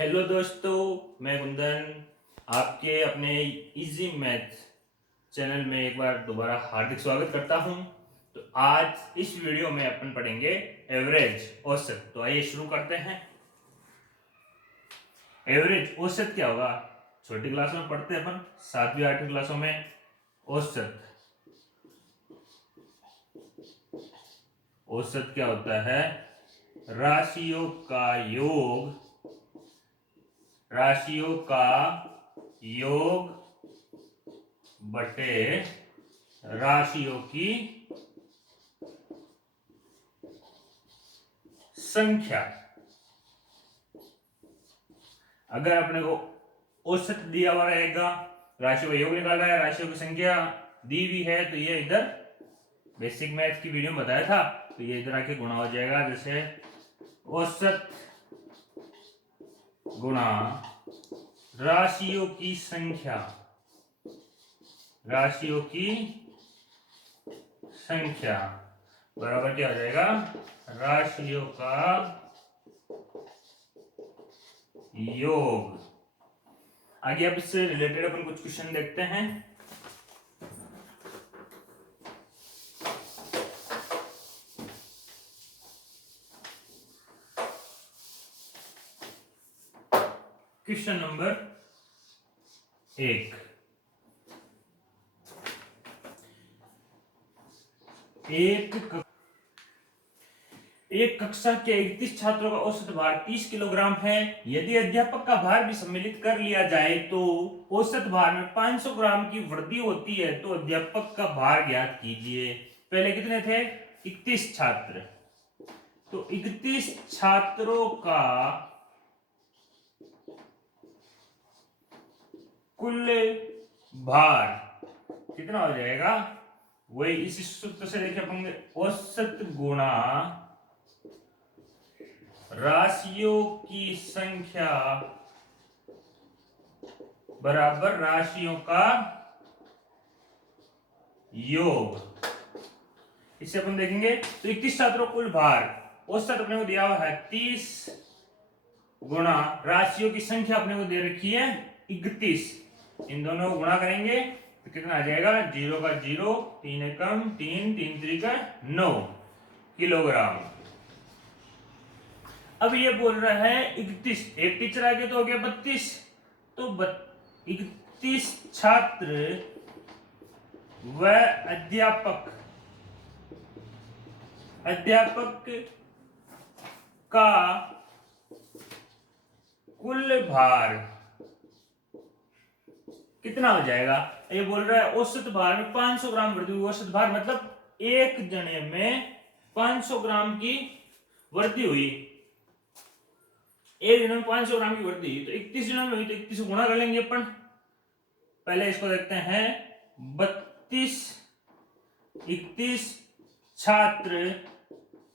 Hello दोस्तों, मैं कुंदन आपके अपने इजी मैथ चैनल में एक बार दोबारा हार्दिक स्वागत करता हूं। तो आज इस वीडियो में अपन पढ़ेंगे एवरेज औसत। तो आइए शुरू करते हैं। एवरेज औसत क्या होगा? छोटी क्लास में पढ़ते हैं अपन, 7वीं 8वीं क्लासों में। औसत औसत क्या होता है? राशियों का योग, राशियों का योग बटे राशियों की संख्या। अगर अपने को औसत दिया हुआ रहेगा, राशियों का योग निकालना है, राशियों की संख्या दी हुई है, तो ये इधर बेसिक मैथ की वीडियो में बताया था, तो ये इधर आके गुणा हो जाएगा। जैसे औसत गुणा राशियों की संख्या, राशियों की संख्या बराबर क्या हो जाएगा? राशियों का योग। आगे अब इससे रिलेटेड अपन कुछ क्वेश्चन देखते हैं। Question number 1। एक कक्षा के 31 छात्रों का औसत भार 30 किलोग्राम है। यदि अध्यापक का भार भी सम्मिलित कर लिया जाए तो औसत भार में 500 ग्राम की वृद्धि होती है। तो अध्यापक का भार ज्ञात कीजिए। पहले कितने थे? 31 छात्र। तो 31 छात्रों का कुल भार कितना हो जाएगा? वही इसी सूत्र से देखिए अपन, औसत गुणा राशियों की संख्या बराबर राशियों का योग। इसे अपन देखेंगे तो 31 छात्रों कुल भार, औसत अपने को दिया हुआ है 30 गुणा राशियों की संख्या अपने को दे रखी है 31। इन दोनों को गुणा करेंगे तो कितना आ जाएगा? 0 का 0, 3 एकम 3, 3 त्रिका 9 किलोग्राम। अब ये बोल रहा है 31, एक टीचर आगे तो हो गया 32। तो 31 छात्र व अध्यापक, अध्यापक का कुल भार कितना हो जाएगा? ये बोल रहा है औसत भार में 500 ग्राम वृद्धि हुई। औसत भार मतलब एक जने में 500 ग्राम की वृद्धि हुई। एक जने में 500 ग्राम की वृद्धि, तो 31 जने में हुई तो 31 गुणा कर लेंगे अपन। पहले इसको देखते हैं। 32 31 छात्र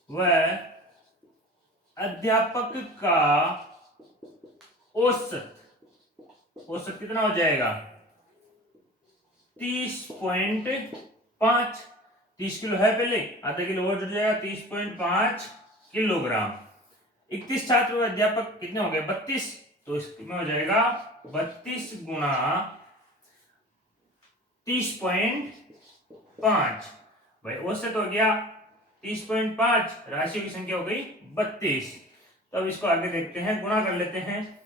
व अध्यापक का औसत, औसत कितना हो जाएगा? 30.5। 30 किलो है, पहले आधा किलो और जुड़ जाएगा, 30.5 किलोग्राम। 31 छात्र व अध्यापक कितने हो गए? 32। तो इसमें हो जाएगा 32 गुणा 30.5। भाई औसत हो गया 30.5, राशियों की संख्या हो गई 32। तो अब इसको आगे देखते हैं, गुणा कर लेते हैं।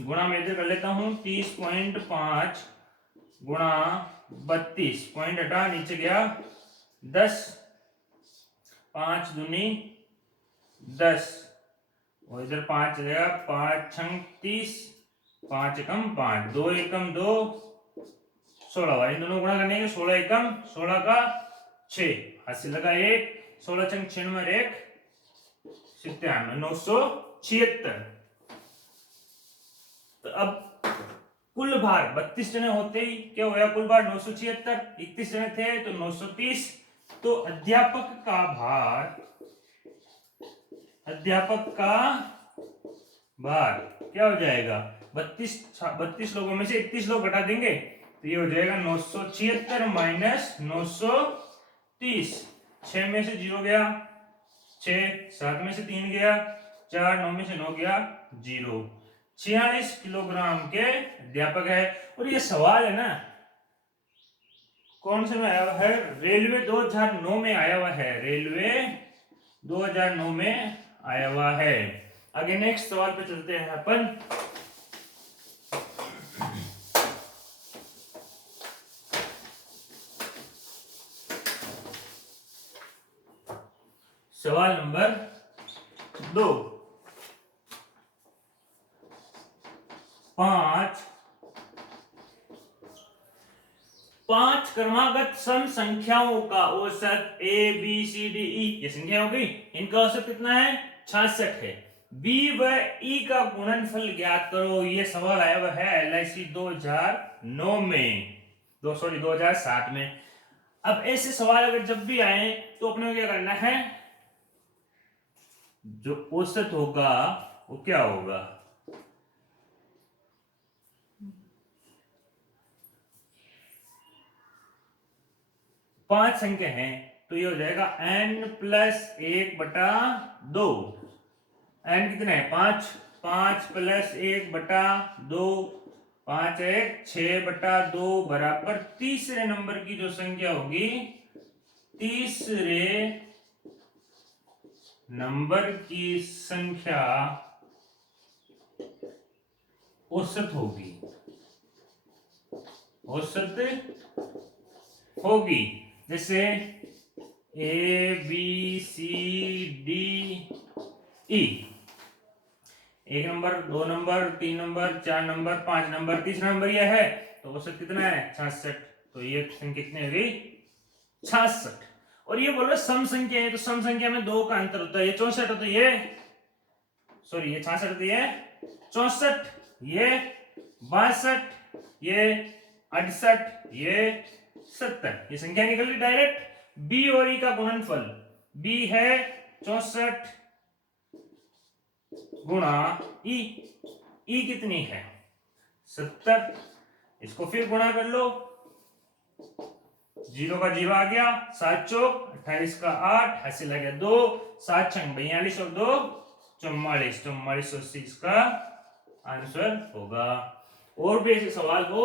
गुणा में इधर कर लेता हूं, 30.5 गुणा 32, पॉइंट हटा नीचे गया 10, 5 दूनी 10 और इधर 5 गया, 5 छंग 30, 5 एकम 5, 2 एकम 2, 16। इन दोनों गुणा करने के 16 एकम 16 का 6, हाथ से लगा 1, 16 छंग 6 में 1 97, 976। तो अब कुल भार 32 जने होते ही क्या हो गया? कुल भार 976। 31 जने थे तो 930। तो अध्यापक का भार, अध्यापक का भार क्या हो जाएगा? 32 लोगों में से 31 लोग घटा देंगे तो ये हो जाएगा 976 माइनस 930। 6 में से 0 गया, 6 7 में से 3 गया, 4 9 में से 9 गया 0, 46 किलोग्राम के अध्यापक है। और ये सवाल है ना कौन से में आया हुआ है, रेलवे 2009 में आया हुआ है, रेलवे 2009 में आया हुआ है। आगे नेक्स्ट सवाल पे चलते हैं अपन। सवाल नंबर 2, 5 क्रमागत सम संख्याओं का औसत ए बी सी डी ई, ये संख्या हो गई, इनका औसत कितना है 66 है। बी व ई का गुणनफल ज्ञात करो। ये सवाल आया हुआ है LIC 2009 में, 2007 में। अब ऐसे सवाल अगर जब भी आए तो अपने को क्या करना है, जो औसत होगा वो क्या होगा, पांच संख्या हैं तो ये हो जाएगा n+1/2। n कितना है 5, 5 + 1/2, 5 1 6/2 बराबर तीसरे नंबर की जो संख्या होगी, तीसरे नंबर की संख्या औसत होगी, औसत होगी। जैसे A B C D E, 1 number, 2 number, 3 number, 4 number, 5 number, तीसरा नंबर यह है तो औसत कितना है 66। तो ये संख्या कितनी हो गई 66। और ये बोलो सम संख्या है तो सम संख्या में 2 का अंतर होता है, ये 64 होता है, ये सॉरी ये 66 होती है, 64, ये 62, ये 68, ये 70, ये संख्या निकल गई डायरेक्ट। बी और ई का गुणनफल, बी है 64 गुणा ई, ई कितनी है 70, इसको फिर गुणा कर लो, 0 का 0 आ गया, 7 चौक 28 का 8, हासिल आ गया 2, 7 छंग 42 और 2 44, 4480 इसका आंसर होगा। और भी ऐसे सवाल हो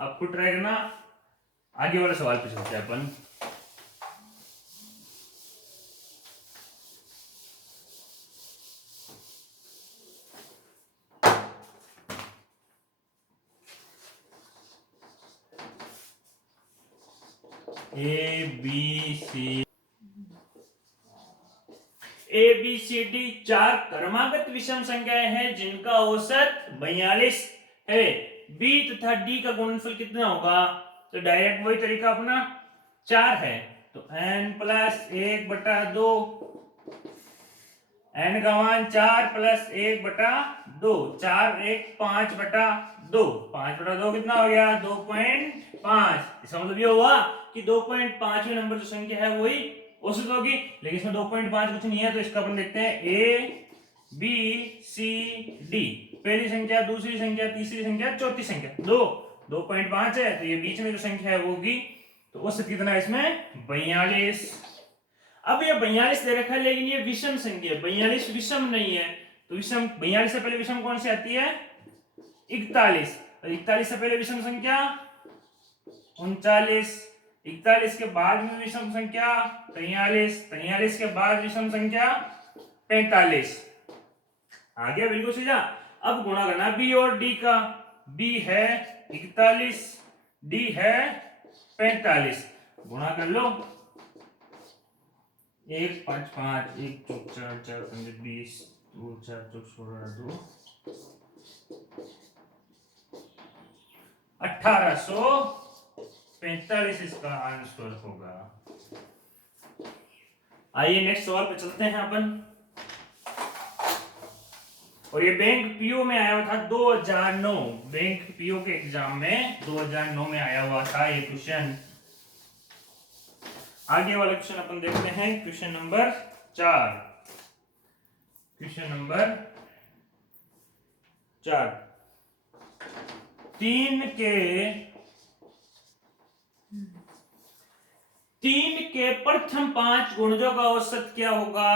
आप खुद ट्राई करना। आगे वाले सवाल पे चलते हैं अपन। ए बी सी डी 4 क्रमागत विषम संख्याएं हैं जिनका औसत 42 है। बी तथा डी का गुणनफल कितना होगा, तो डायरेक्ट वही तरीका अपना 4 है तो n+1/2, n का मान 4 + 1/2, 4 1 5/2, 5/2 कितना हो गया 2.5। इसका मतलब ये हुआ कि 2.5वें नंबर जो संख्या है वही औसत होगी, लेकिन इसमें 2.5 कुछ नहीं है तो इसका अपन देखते हैं ए बी सी डी, पहली संख्या, दूसरी संख्या, तीसरी संख्या, चौथी संख्या, 2.5 है तो ये बीच में जो संख्या है वो होगी, तो औसत कितना है इसमें 42। अब ये 42 दे रखा है लेकिन ये विषम संख्या, 42 विषम नहीं है तो विषम 42 से पहले विषम कौन सी आती है 41, और 41 से पहले विषम संख्या 39, 41 के बाद में विषम संख्या 43, 43 के बाद विषम संख्या 45। आ गया बिल्कुल सीधा। अब गुणा करना बी और डी का, बी है 41, डी है 45, गुणा कर लो 1 5 5 1 4 4 4 5 20 2 4 2 16 2 1845 इसका आंसर होगा। आइए नेक्स्ट सवाल पे चलते हैं अपन। और ये बैंक पीओ में आया हुआ था 2009, बैंक पीओ के एग्जाम में 2009 में आया हुआ था ये क्वेश्चन। आगे वाला क्वेश्चन अपन देखते हैं, क्वेश्चन नंबर 4, क्वेश्चन नंबर 4, 3 के प्रथम 5 गुणजों का औसत क्या होगा।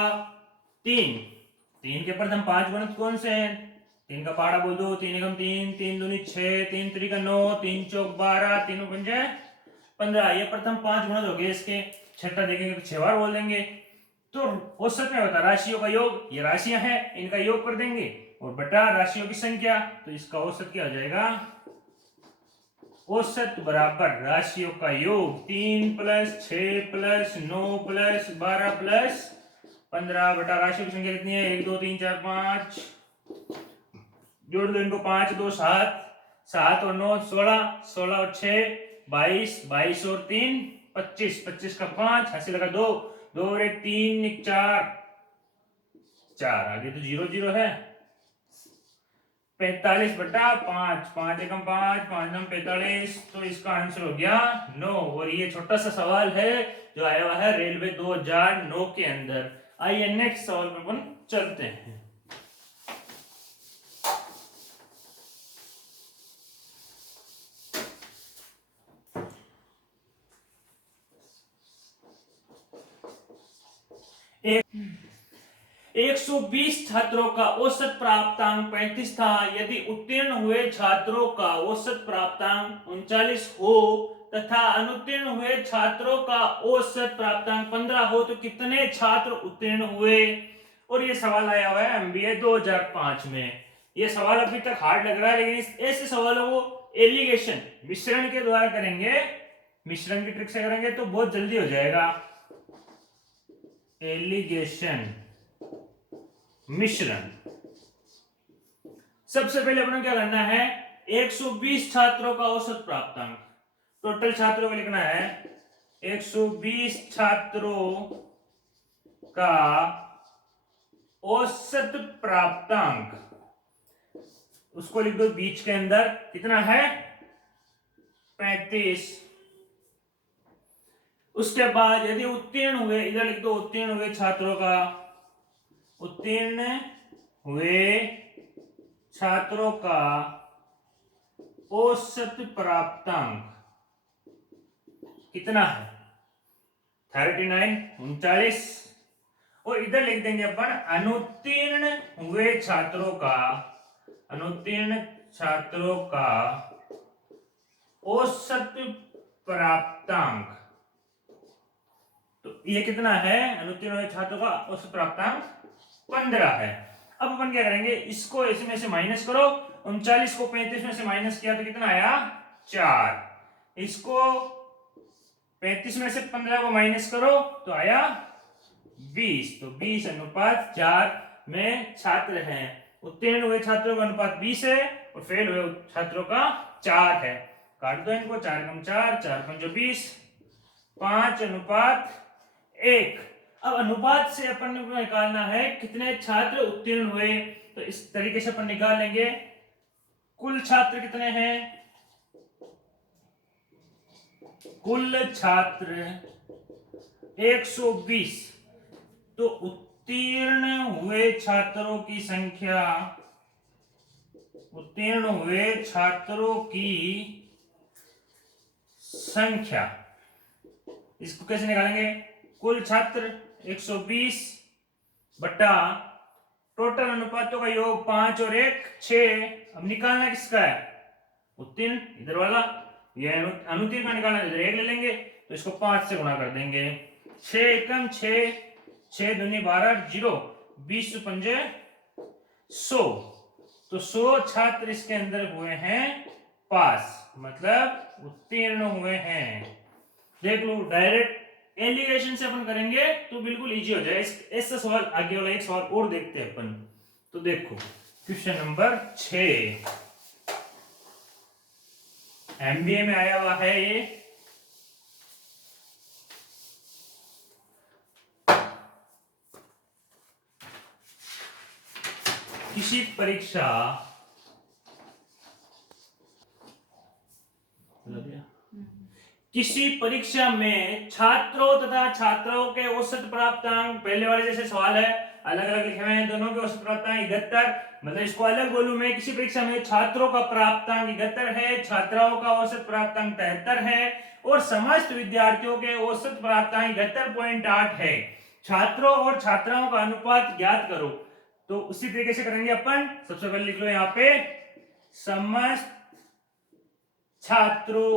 3 के प्रथम 5 गुणज कौन से हैं, 3 का पहाड़ा बोल दो, 3 एकम 3, 3 दूनी 6, 3 त्रिका 9, 3 चौक 12, 3 पंजे 15। ये प्रथम 5 गुणज हो गए इसके। छठा देखेंगे तो 6 बार बोल देंगे। तो औसत में होता है राशियों का योग, ये राशियां हैं इनका योग कर देंगे और बटा राशियों की संख्या, तो इसका औसत क्या हो जाएगा, औसत बराबर राशियों का योग 3 + 6 + 9 + 12 + 15 बटा राशियों की संख्या कितनी है, 1 2 3 4 5, जोड़ दो इनको, 5 2 7, 7 और 9 16, 16 और 6 22, 22 और 3 25, 25 का 5, हंसी लगा 2, 2 और 1 3, 1 4, 4 आगे तो 0 0 है। 45 बटा 5, 5 एकम 5, 5 नम 45, तो इसका आंसर हो गया 9। और ये छोटा सा सवाल है जो आया हुआ है रेलवे 2009 के अंदर। आइए नेक्स्ट सवाल में अपन चलते हैं। एक 120 छात्रों का औसत प्राप्तांक 35 था। यदि उत्तीर्ण हुए छात्रों का औसत प्राप्तांक 39 हो तथा अनुत्तीर्ण हुए छात्रों का औसत प्राप्तांक 15 हो तो कितने छात्र उत्तीर्ण हुए। और ये सवाल आया हुआ है एमबीए 2005 में। ये सवाल अभी तक हार्ड लग रहा है, लेकिन ऐसे सवालों को एलिगेशन मिश्रण के द्वारा करेंगे, मिश्रण की ट्रिक से करेंगे तो बहुत जल्दी हो जाएगा। एलिगेशन मिश्रण। सबसे पहले अपने क्या करना है, 120 छात्रों का औसत प्राप्तांक, टोटल छात्रों का लिखना है 120 छात्रों का औसत प्राप्तांक, उसको लिख दो बीच के अंदर, कितना है 35। उसके बाद यदि उत्तीर्ण हुए, इधर लिख दो उत्तीर्ण हुए छात्रों का, उत्तीर्ण हुए छात्रों का औसत प्राप्तांक कितना है 39, 39। और इधर लिख देंगे अपन अनुत्तीर्ण हुए छात्रों का, अनुत्तीर्ण छात्रों का औसत प्राप्तांक, तो ये कितना है, अनुत्तीर्ण हुए छात्रों का औसत प्राप्तांक 15 है। अब अपन क्या करेंगे, इसको इसमें से माइनस करो, 39 को 35 में से माइनस किया तो कितना आया 4। इसको 35 में से 15 को माइनस करो तो आया 20। तो 20 अनुपात 4 में छात्र हैं। उत्तीर्ण हुए छात्रों का अनुपात 20 है और फेल हुए छात्रों का 4 है। काट दो इनको, 4 कम 4, 4 पंजो 20, 5 अनुपात 1। अब अनुपात से अपन को निकालना है कितने छात्र उत्तीर्ण हुए, तो इस तरीके से अपन निकाल लेंगे कुल छात्र कितने हैं, कुल छात्र 120, तो उत्तीर्ण हुए छात्रों की संख्या, उत्तीर्ण हुए छात्रों की संख्या, इसको कैसे निकालेंगे, कुल छात्र 120 बटा टोटल अनुपातों का योग 5 और 1 6। अब निकालना किसका है, उत्तीर्ण इधर वाला, ये अनुत्तीर्ण का निकालना, इधर 1 ले लेंगे तो इसको 5 से गुणा कर देंगे, 6 एकम 6, 6 दूनी 12, 0, 20 पंजे 100, तो 100 छात्र इसके अंदर हुए हैं पास, मतलब उत्तीर्ण हुए हैं। देख लो, डायरेक्ट एलिगेशन से अपन करेंगे तो बिल्कुल इजी हो जाए। ऐसा सवाल आगे वाला एक सवाल और देखते हैं अपन। तो देखो क्वेश्चन नंबर 6 एमबीए में आया हुआ है ये। किसी परीक्षा किसी परीक्षा में छात्रों तथा छात्राओं के औसत प्राप्तांक, पहले वाले जैसे सवाल है अलग अलग लिखे हुए हैं, दोनों के औसत प्राप्तांक 71, मतलब इसको अलग बोलूं मैं, किसी परीक्षा में छात्रों का प्राप्तांक 71 है, छात्राओं का औसत प्राप्तांक 73 है और समस्त विद्यार्थियों के औसत प्राप्तांक 71.8 है। छात्रों और छात्राओं का अनुपात ज्ञात करो। तो उसी तरीके से करेंगे अपन। सबसे पहले लिख लो यहाँ पे समस्त छात्रों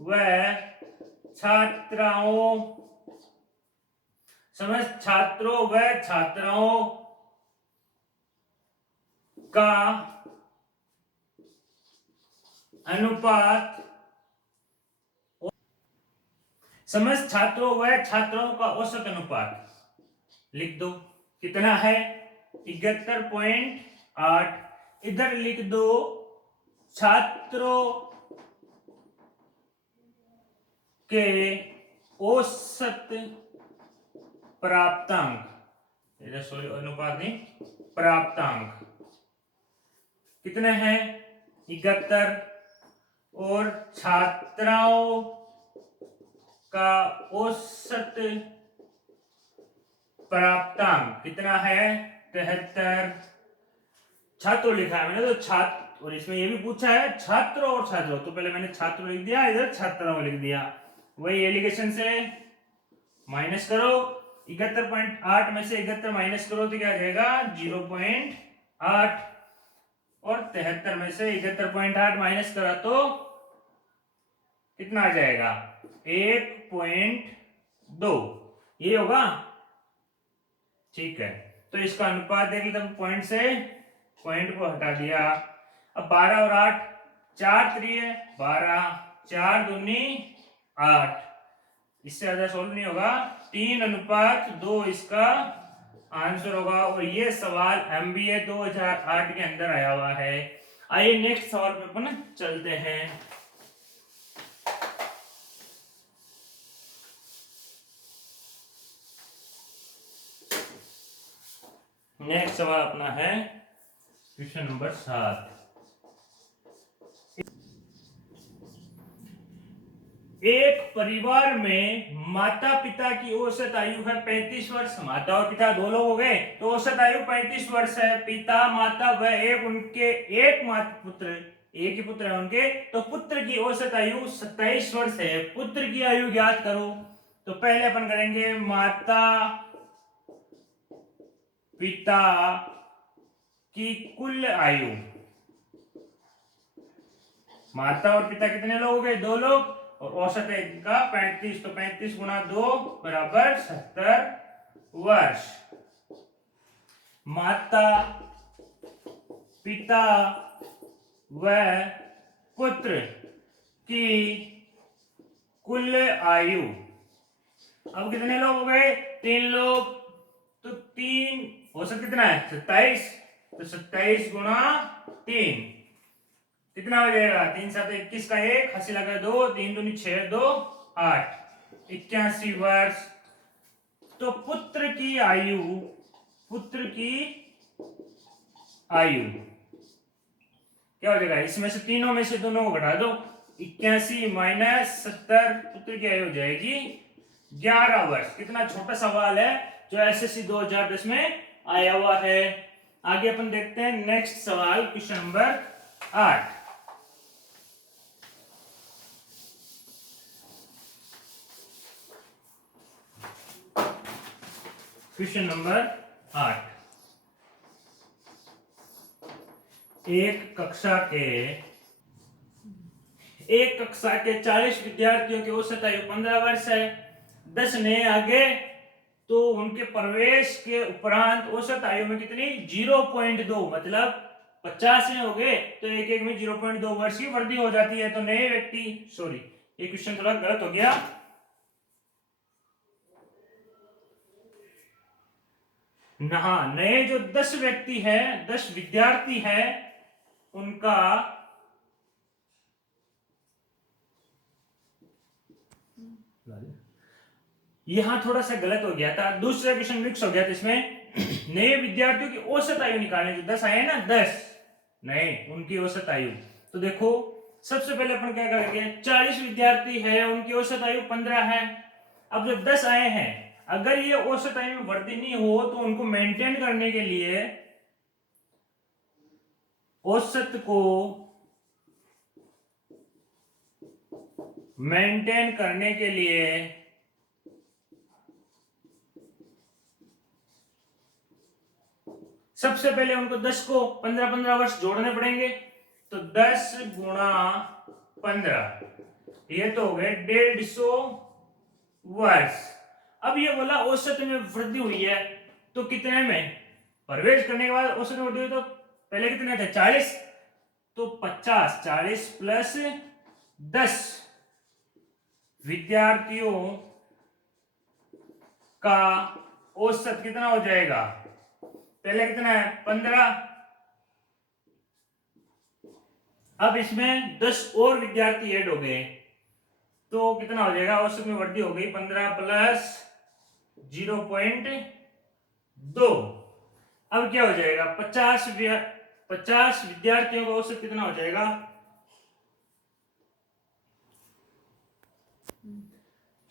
व छात्राओं, समस्त छात्रों व छात्राओं का अनुपात, समस्त छात्रों व छात्राओं का औसत अनुपात लिख दो। कितना है? 71.8। इधर लिख दो छात्रों के औसत प्राप्तांक, सॉरी अनुपात नहीं, प्राप्तांक कितने हैं? 71। और छात्राओं का औसत प्राप्तांक कितना है? 73। छात्रों लिखा है मैंने, तो छात्र, और इसमें ये भी पूछा है छात्रों और छात्रों, तो पहले मैंने छात्रों लिख दिया, इधर छात्राओं लिख दिया। वही एलिगेशन से माइनस करो, 71.8 में से 71 माइनस करो तो क्या आ जाएगा? 0.8। और 73 में से 71.8 माइनस करा तो कितना आ जाएगा? 1.2। ये होगा, ठीक है। तो इसका अनुपात देख लेते हैं, पॉइंट से पॉइंट को हटा दिया। अब 12 और 8, 4 3 है 12, 4 दूनी 8, इससे ज्यादा सोल्व नहीं होगा। 3:2 इसका आंसर होगा। और ये सवाल MBA 2008 के अंदर आया हुआ है। आइए नेक्स्ट सवाल पे अपन चलते हैं। नेक्स्ट सवाल अपना है क्वेश्चन नंबर 7। एक परिवार में माता पिता की औसत आयु है 35 वर्ष। माता और पिता दो लोग हो गए, तो औसत आयु 35 वर्ष है। पिता, माता व एक उनके एक मात्र पुत्र, एक ही पुत्र है उनके, तो पुत्र की औसत आयु 27 वर्ष है। पुत्र की आयु ज्ञात करो। तो पहले अपन करेंगे माता पिता की कुल आयु। माता और पिता कितने लोग हो गए? 2 लोग, और औसत है इनका 35, तो 35 गुणा 2 बराबर 70 वर्ष। माता पिता व पुत्र की कुल आयु, अब कितने लोग हो गए? 3 लोग, तो 3 औसत कितना है? 27, तो 27 गुणा 3 कितना हो जाएगा? 3 7 21 का 1, हंसी लगा 2, 3 दूनी 6, 2 8, 81 वर्ष। तो पुत्र की आयु, पुत्र की आयु क्या हो जाएगा? इसमें से तीनों में से दोनों को घटा दो, 81 माइनस 70, पुत्र की आयु हो जाएगी 11 वर्ष। कितना छोटा सवाल है जो SSC 2010 में आया हुआ है। आगे अपन देखते हैं नेक्स्ट सवाल, क्वेश्चन नंबर 8। Question number 8। एक कक्षा के 40 विद्यार्थियों की औसत आयु 15 वर्ष है। 10 नए आगे, तो उनके प्रवेश के उपरांत औसत आयु में कितनी? 0.2, मतलब 50 में हो गए तो एक एक में 0.2 वर्ष की वृद्धि हो जाती है। तो नए व्यक्ति, सॉरी ये क्वेश्चन थोड़ा गलत हो गया। नए जो 10 व्यक्ति है, 10 विद्यार्थी है, उनका यहां थोड़ा सा गलत हो गया था, दूसरा क्वेश्चन मिक्स हो गया था इसमें। नए विद्यार्थियों की औसत आयु निकालने, जो 10 आए ना, 10 नए, उनकी औसत आयु। तो देखो सबसे पहले अपन क्या करेंगे? 40 विद्यार्थी है, उनकी औसत आयु 15 है। अब जब 10 आए हैं, अगर ये औसत आयु में वृद्धि नहीं हो तो उनको मेंटेन करने के लिए औसत को मेंटेन करने के लिए सबसे पहले उनको 10 को 15-15 वर्ष जोड़ने पड़ेंगे, तो 10 गुणा 15, ये तो हो गए 150 वर्ष। अब ये बोला औसत में वृद्धि हुई है, तो कितने में प्रवेश करने के बाद औसत में वृद्धि हुई, तो पहले कितने थे 40, तो 50, 40 प्लस 10 विद्यार्थियों का औसत कितना हो जाएगा, पहले कितना है 15, अब इसमें 10 और विद्यार्थी ऐड हो गए, तो कितना हो जाएगा, औसत में वृद्धि हो गई 15 प्लस 0.2। अब क्या हो जाएगा 50 विद्यार्थियों का औसत कितना हो जाएगा,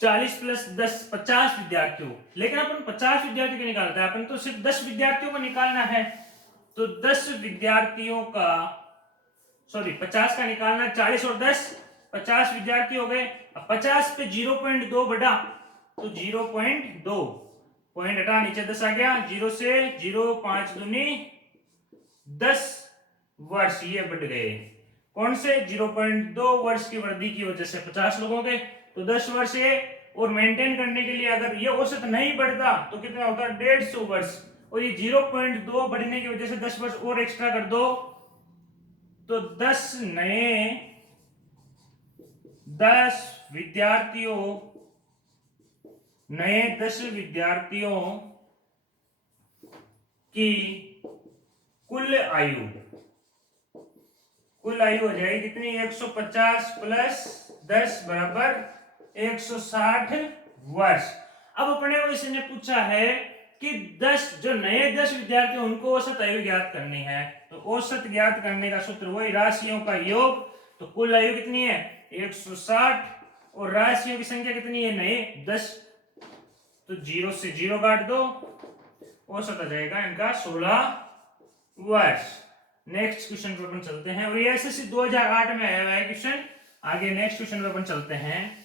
40 प्लस 10 50 विद्यार्थियों, लेकिन अपन 50 विद्यार्थियों को निकालते हैं, अपन तो सिर्फ 10 विद्यार्थियों को निकालना है, तो 10 विद्यार्थियों का, सॉरी 50 का निकालना, 40 और 10 50 विद्यार्थी हो गए। अब 50 पे 0.2 बढ़ा, तो 0.2 पॉइंट हटा, नीचे 10 आ गया, 0 से 0, 5 दूनी 10 वर्ष ये बढ़ गए, कौन से 0.2 वर्ष की वृद्धि की वजह से 50 लोगों के, तो 10 वर्ष ये, और मेंटेन करने के लिए अगर ये औसत नहीं बढ़ता तो कितना होता है 150 वर्ष, और ये 0.2 बढ़ने की वजह से 10 वर्ष और एक्स्ट्रा कर दो, तो 10 विद्यार्थियों, नए 10 विद्यार्थियों की कुल आयु हो जाएगी कितनी, 150 प्लस 10 बराबर 160 वर्ष। अब अपने को इसने पूछा है कि 10 जो नए 10 विद्यार्थी उनको औसत आयु ज्ञात करनी है, तो औसत ज्ञात करने का सूत्र वही राशियों का योग, तो कुल आयु कितनी है 160, और राशियों की संख्या कितनी है नए 10, तो 0 से 0 काट दो, औसत आ जाएगा इनका 16 वर्ष। नेक्स्ट क्वेश्चन पर अपन चलते हैं, और ये एसएससी 2008 में आया हुआ है क्वेश्चन। आगे नेक्स्ट क्वेश्चन पर अपन चलते हैं।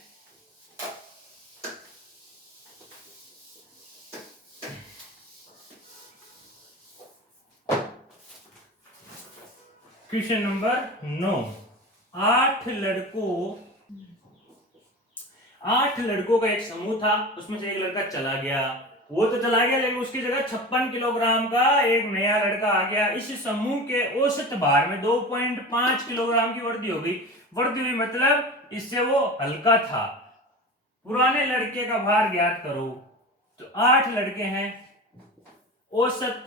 क्वेश्चन नंबर 9, 8 लड़कों का एक समूह था, उसमें से एक लड़का चला गया, वो तो चला गया, लेकिन उसकी जगह 56 किलोग्राम का एक नया लड़का आ गया। इस समूह के औसत भार में 2.5 किलोग्राम की वृद्धि हो गई। वृद्धि हुई मतलब इससे वो हल्का था। पुराने लड़के का भार ज्ञात करो, तो 8 लड़के हैं, औसत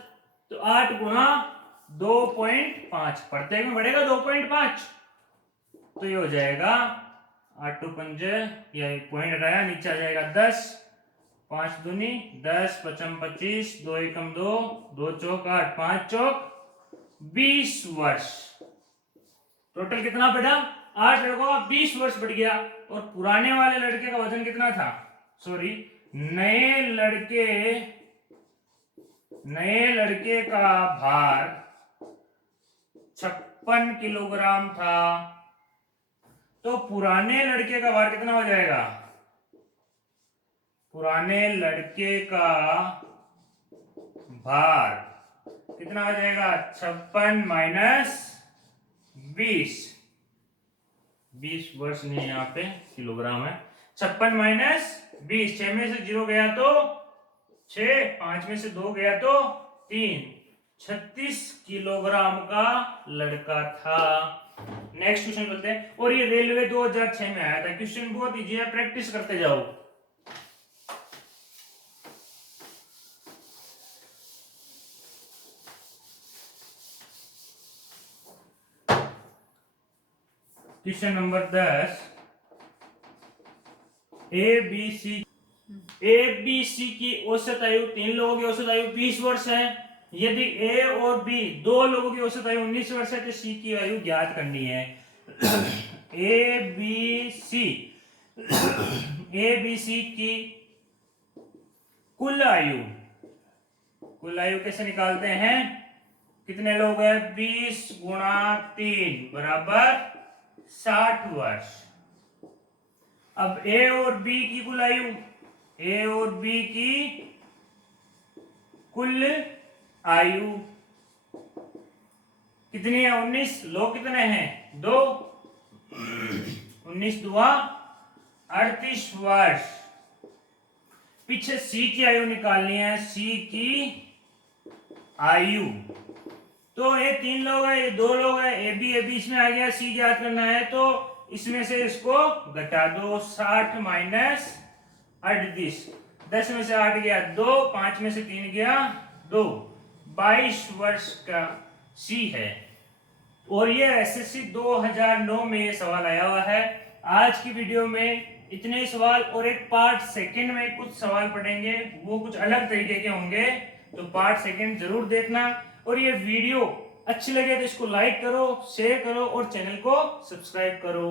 तो 8 गुणा 2.5, प्रत्येक में बढ़ेगा 2.5, तो ये हो जाएगा 8 टू 5, ये पॉइंट हटाया, नीचे आ जाएगा 10, 5 दूनी 10, 55 25, 2 एकम 2, 2 चौक 8, 5 चौक 20 वर्ष। टोटल कितना बढ़ा, 8 लड़कों का 20 वर्ष बढ़ गया। और पुराने वाले लड़के का वजन कितना था, सॉरी नए लड़के का भार 56 किलोग्राम था, तो पुराने लड़के का भार कितना हो जाएगा, पुराने लड़के का भार कितना हो जाएगा 56 माइनस 20 वर्ष नहीं, यहाँ पे किलोग्राम है, 56 माइनस 20, 6 में से 0 गया तो 6, 5 में से 2 गया तो 3, 36 किलोग्राम का लड़का था। नेक्स्ट क्वेश्चन करते हैं, और ये रेलवे 2006 में आया था। क्वेश्चन बहुत इजी है, प्रैक्टिस करते जाओ। Question number 10, A B C की औसत आयु, 3 लोगों की औसत आयु 20 वर्ष है। यदि ए और बी 2 लोगों की औसत आयु 19 वर्ष है, तो सी की आयु ज्ञात करनी है। ए बी सी की कुल आयु कैसे निकालते हैं, कितने लोग हैं, 20 गुणा 3 बराबर 60 वर्ष। अब ए और बी की कुल आयु, ए और बी की कुल आयु कितनी है 19, लोग कितने हैं 2, 19 दुआ 38 वर्ष। पीछे सी की आयु निकालनी है, सी की आयु। तो ये 3 लोग है, ये 2 लोग है, ए बी इसमें आ गया, सी ज्ञात करना है तो इसमें से इसको घटा दो, 60 माइनस 38, 10 में से 8 गया 2, 5 में से 3 गया 2, 22 वर्ष का सी है। और ये एसएससी 2009 में ये सवाल आया हुआ है। आज की वीडियो में इतने सवाल और एक पार्ट सेकंड में कुछ सवाल पढ़ेंगे, वो कुछ अलग तरीके के होंगे, तो पार्ट सेकंड जरूर देखना। और ये वीडियो अच्छी लगे तो इसको लाइक करो, शेयर करो और चैनल को सब्सक्राइब करो।